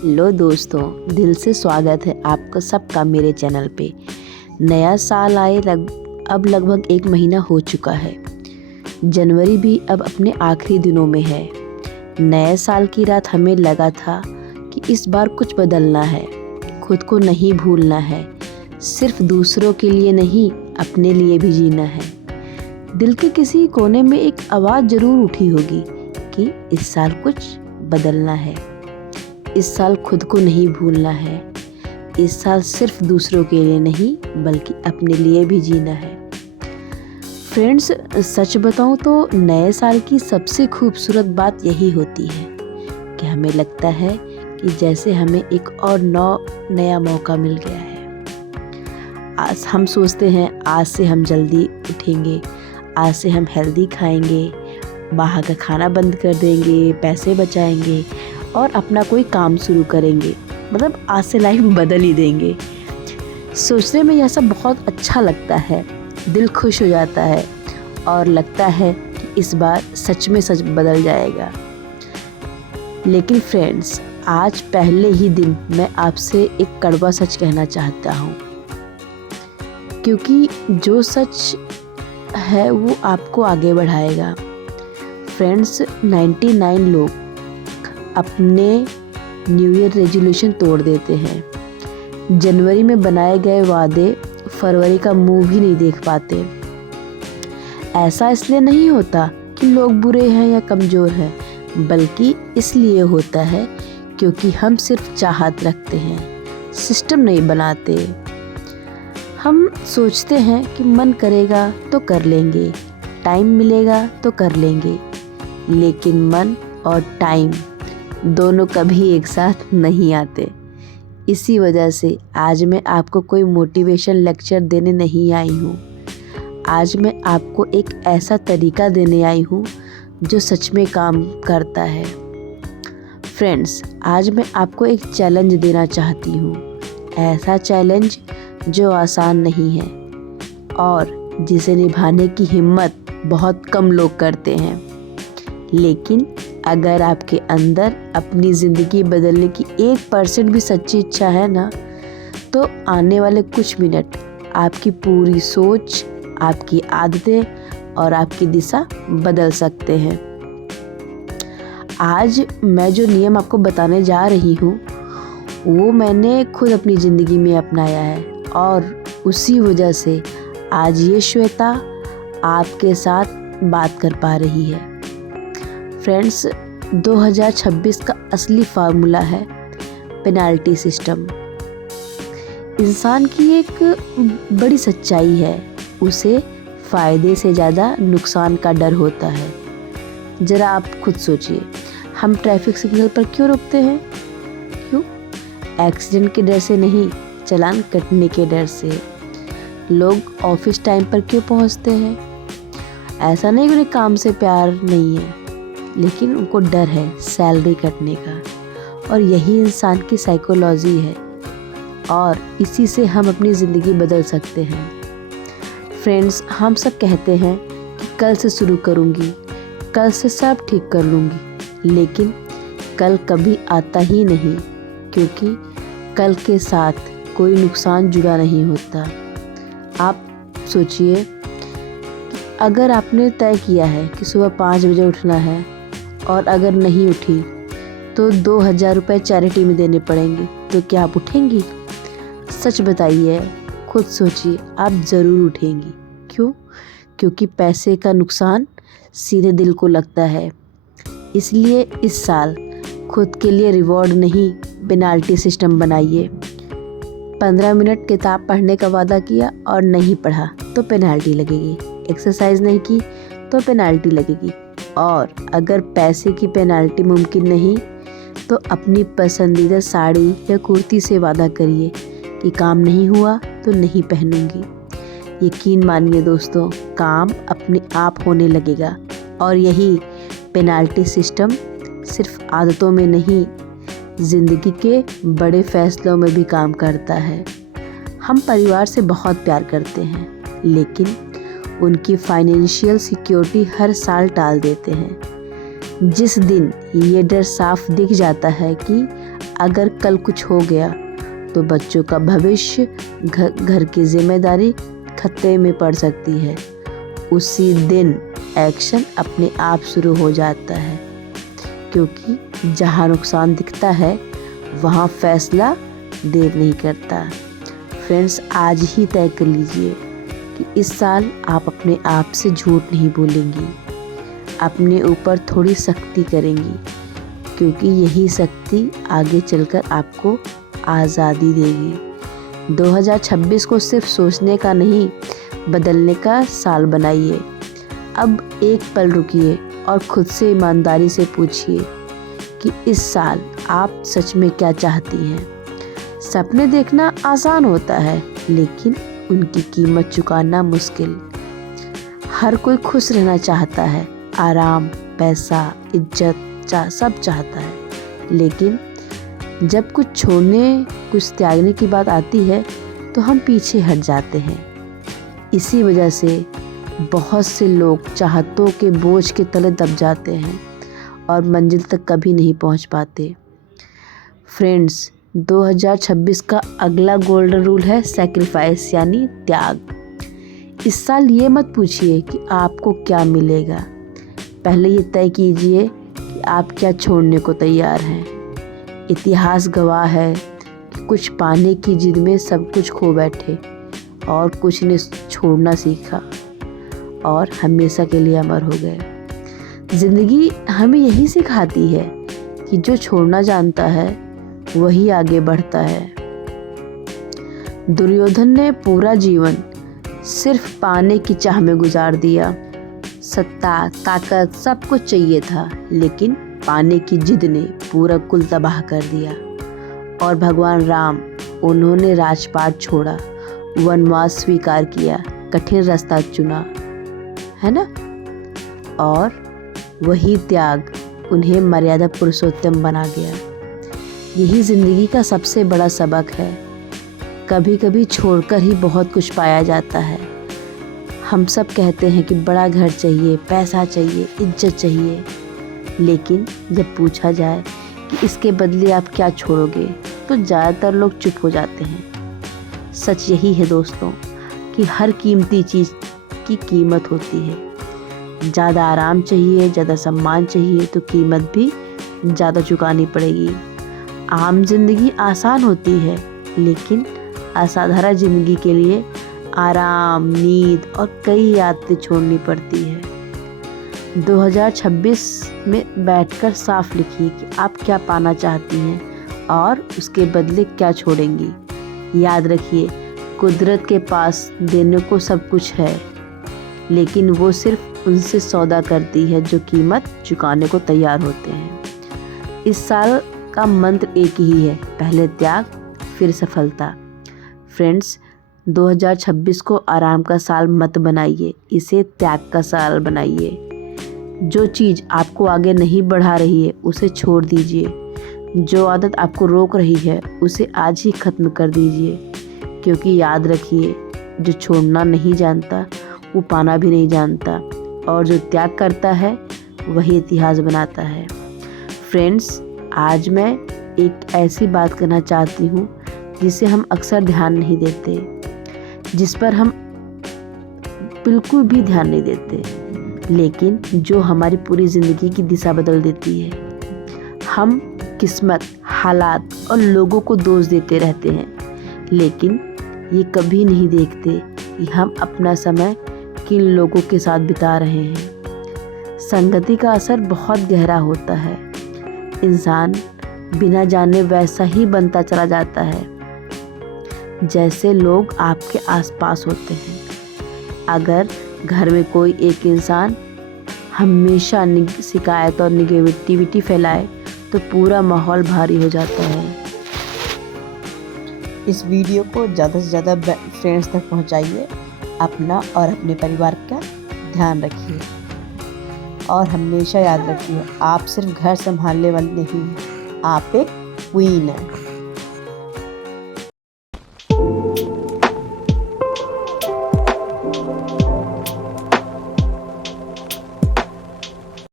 Hello दोस्तों, दिल से स्वागत है आपका सबका मेरे चैनल पे। नया साल आए अब लगभग 1 महीना हो चुका है। जनवरी भी अब अपने आखिरी दिनों में है। नए साल की रात हमें लगा था कि इस बार कुछ बदलना है, खुद को नहीं भूलना है, सिर्फ दूसरों के लिए नहीं अपने लिए भी जीना है। दिल के किसी कोने में एक आवाज़ ज़रूर उठी होगी कि इस साल कुछ बदलना है, इस साल खुद को नहीं भूलना है, इस साल सिर्फ दूसरों के लिए नहीं बल्कि अपने लिए भी जीना है। फ्रेंड्स, सच बताऊं तो नए साल की सबसे खूबसूरत बात यही होती है कि हमें लगता है कि जैसे हमें एक और नया मौका मिल गया है। आज हम सोचते हैं आज से हम जल्दी उठेंगे, आज से हम हेल्दी खाएंगे, बाहर का खाना बंद कर देंगे, पैसे बचाएंगे और अपना कोई काम शुरू करेंगे। मतलब आज से लाइफ बदल ही देंगे। सोचने में यह सब बहुत अच्छा लगता है, दिल खुश हो जाता है और लगता है कि इस बार सच में सच बदल जाएगा। लेकिन फ्रेंड्स, आज पहले ही दिन मैं आपसे एक कड़वा सच कहना चाहता हूँ, क्योंकि जो सच है वो आपको आगे बढ़ाएगा। फ्रेंड्स, 99 लोग अपने न्यू ईयर रेजोल्यूशन तोड़ देते हैं। जनवरी में बनाए गए वादे फरवरी का मुंह भी नहीं देख पाते। ऐसा इसलिए नहीं होता कि लोग बुरे हैं या कमज़ोर हैं, बल्कि इसलिए होता है क्योंकि हम सिर्फ चाहत रखते हैं, सिस्टम नहीं बनाते। हम सोचते हैं कि मन करेगा तो कर लेंगे, टाइम मिलेगा तो कर लेंगे, लेकिन मन और टाइम दोनों कभी एक साथ नहीं आते। इसी वजह से आज मैं आपको कोई मोटिवेशन लेक्चर देने नहीं आई हूँ। आज मैं आपको एक ऐसा तरीका देने आई हूँ जो सच में काम करता है। फ्रेंड्स, आज मैं आपको एक चैलेंज देना चाहती हूँ। ऐसा चैलेंज जो आसान नहीं है और जिसे निभाने की हिम्मत बहुत कम लोग करते हैं। लेकिन अगर आपके अंदर अपनी ज़िंदगी बदलने की 1% भी सच्ची इच्छा है ना, तो आने वाले कुछ मिनट आपकी पूरी सोच, आपकी आदतें और आपकी दिशा बदल सकते हैं। आज मैं जो नियम आपको बताने जा रही हूँ वो मैंने खुद अपनी ज़िंदगी में अपनाया है और उसी वजह से आज ये श्वेता आपके साथ बात कर पा रही है। फ्रेंड्स, 2026 का असली फार्मूला है पेनाल्टी सिस्टम। इंसान की एक बड़ी सच्चाई है, उसे फ़ायदे से ज़्यादा नुकसान का डर होता है। ज़रा आप खुद सोचिए, हम ट्रैफिक सिग्नल पर क्यों रुकते हैं? क्यों? एक्सीडेंट के डर से नहीं, चालान कटने के डर से। लोग ऑफिस टाइम पर क्यों पहुंचते हैं? ऐसा नहीं कि उन्हें काम से प्यार नहीं है, लेकिन उनको डर है सैलरी कटने का। और यही इंसान की साइकोलॉजी है और इसी से हम अपनी ज़िंदगी बदल सकते हैं। फ्रेंड्स, हम सब कहते हैं कि कल से शुरू करूँगी, कल से सब ठीक कर लूँगी, लेकिन कल कभी आता ही नहीं, क्योंकि कल के साथ कोई नुकसान जुड़ा नहीं होता। आप सोचिए, अगर आपने तय किया है कि सुबह 5 बजे उठना है और अगर नहीं उठी तो 2000 रुपये चैरिटी में देने पड़ेंगे, तो क्या आप उठेंगी? सच बताइए, खुद सोचिए, आप ज़रूर उठेंगी। क्यों? क्योंकि पैसे का नुकसान सीधे दिल को लगता है। इसलिए इस साल खुद के लिए रिवॉर्ड नहीं, पेनाल्टी सिस्टम बनाइए। 15 मिनट किताब पढ़ने का वादा किया और नहीं पढ़ा तो पेनाल्टी लगेगी। एक्सरसाइज नहीं की तो पेनाल्टी लगेगी। और अगर पैसे की पेनाल्टी मुमकिन नहीं तो अपनी पसंदीदा साड़ी या कुर्ती से वादा करिए कि काम नहीं हुआ तो नहीं पहनूंगी। यकीन मानिए दोस्तों, काम अपने आप होने लगेगा। और यही पेनाल्टी सिस्टम सिर्फ आदतों में नहीं, ज़िंदगी के बड़े फैसलों में भी काम करता है। हम परिवार से बहुत प्यार करते हैं, लेकिन उनकी फाइनेंशियल सिक्योरिटी हर साल टाल देते हैं। जिस दिन ये डर साफ दिख जाता है कि अगर कल कुछ हो गया तो बच्चों का भविष्य, घर की जिम्मेदारी खतरे में पड़ सकती है। उसी दिन एक्शन अपने आप शुरू हो जाता है, क्योंकि जहाँ नुकसान दिखता है वहाँ फैसला देर नहीं करता। फ्रेंड्स, आज ही तय कर लीजिए कि इस साल आप अपने आप से झूठ नहीं बोलेंगी, अपने ऊपर थोड़ी सख्ती करेंगी, क्योंकि यही शक्ति आगे चलकर आपको आज़ादी देगी। 2026 को सिर्फ सोचने का नहीं, बदलने का साल बनाइए। अब एक पल रुकिए और खुद से ईमानदारी से पूछिए कि इस साल आप सच में क्या चाहती हैं। सपने देखना आसान होता है, लेकिन उनकी कीमत चुकाना मुश्किल। हर कोई खुश रहना चाहता है, आराम, पैसा, इज्जत सब चाहता है, लेकिन जब कुछ छोड़ने, कुछ त्यागने की बात आती है तो हम पीछे हट जाते हैं। इसी वजह से बहुत से लोग चाहतों के बोझ के तले दब जाते हैं और मंजिल तक कभी नहीं पहुंच पाते। फ्रेंड्स, 2026 का अगला गोल्डन रूल है सैक्रिफाइस, यानी त्याग। इस साल ये मत पूछिए कि आपको क्या मिलेगा, पहले ये तय कीजिए कि आप क्या छोड़ने को तैयार हैं। इतिहास गवाह है कि कुछ पाने की जिद में सब कुछ खो बैठे और कुछ ने छोड़ना सीखा और हमेशा के लिए अमर हो गए। जिंदगी हमें यही सिखाती है कि जो छोड़ना जानता है वही आगे बढ़ता है। दुर्योधन ने पूरा जीवन सिर्फ पाने की चाह में गुजार दिया। सत्ता, ताकत सब कुछ चाहिए था, लेकिन पाने की जिद ने पूरा कुल तबाह कर दिया। और भगवान राम, उन्होंने राजपाट छोड़ा, वनवास स्वीकार किया, कठिन रास्ता चुना, है ना? और वही त्याग उन्हें मर्यादा पुरुषोत्तम बना गया। यही जिंदगी का सबसे बड़ा सबक है। कभी कभी छोड़कर ही बहुत कुछ पाया जाता है। हम सब कहते हैं कि बड़ा घर चाहिए, पैसा चाहिए, इज्जत चाहिए, लेकिन जब पूछा जाए कि इसके बदले आप क्या छोड़ोगे तो ज़्यादातर लोग चुप हो जाते हैं। सच यही है दोस्तों कि हर कीमती चीज़ की कीमत होती है। ज़्यादा आराम चाहिए, ज़्यादा सम्मान चाहिए तो कीमत भी ज़्यादा चुकानी पड़ेगी। आम जिंदगी आसान होती है, लेकिन असाधारण जिंदगी के लिए आराम, नींद और कई आदतें छोड़नी पड़ती है। 2026 में बैठकर साफ लिखिए कि आप क्या पाना चाहती हैं और उसके बदले क्या छोड़ेंगी। याद रखिए, कुदरत के पास देने को सब कुछ है, लेकिन वो सिर्फ उनसे सौदा करती है जो कीमत चुकाने को तैयार होते हैं। इस साल का मंत्र एक ही है, पहले त्याग फिर सफलता। फ्रेंड्स, 2026 को आराम का साल मत बनाइए, इसे त्याग का साल बनाइए। जो चीज़ आपको आगे नहीं बढ़ा रही है उसे छोड़ दीजिए। जो आदत आपको रोक रही है उसे आज ही ख़त्म कर दीजिए, क्योंकि याद रखिए, जो छोड़ना नहीं जानता वो पाना भी नहीं जानता, और जो त्याग करता है वही इतिहास बनाता है। फ्रेंड्स, आज मैं एक ऐसी बात करना चाहती हूँ जिसे हम अक्सर ध्यान नहीं देते, जिस पर हम बिल्कुल भी ध्यान नहीं देते, लेकिन जो हमारी पूरी ज़िंदगी की दिशा बदल देती है। हम किस्मत, हालात और लोगों को दोष देते रहते हैं, लेकिन ये कभी नहीं देखते कि हम अपना समय किन लोगों के साथ बिता रहे हैं। संगति का असर बहुत गहरा होता है। इंसान बिना जाने वैसा ही बनता चला जाता है जैसे लोग आपके आसपास होते हैं। अगर घर में कोई एक इंसान हमेशा शिकायत और निगेटिविटी फैलाए तो पूरा माहौल भारी हो जाता है। इस वीडियो को ज़्यादा से ज़्यादा फ्रेंड्स तक पहुंचाइए। अपना और अपने परिवार का ध्यान रखिए और हमेशा याद रखिए, आप सिर्फ घर संभालने वाले नहीं हैं, आप एक क्वीन हैं।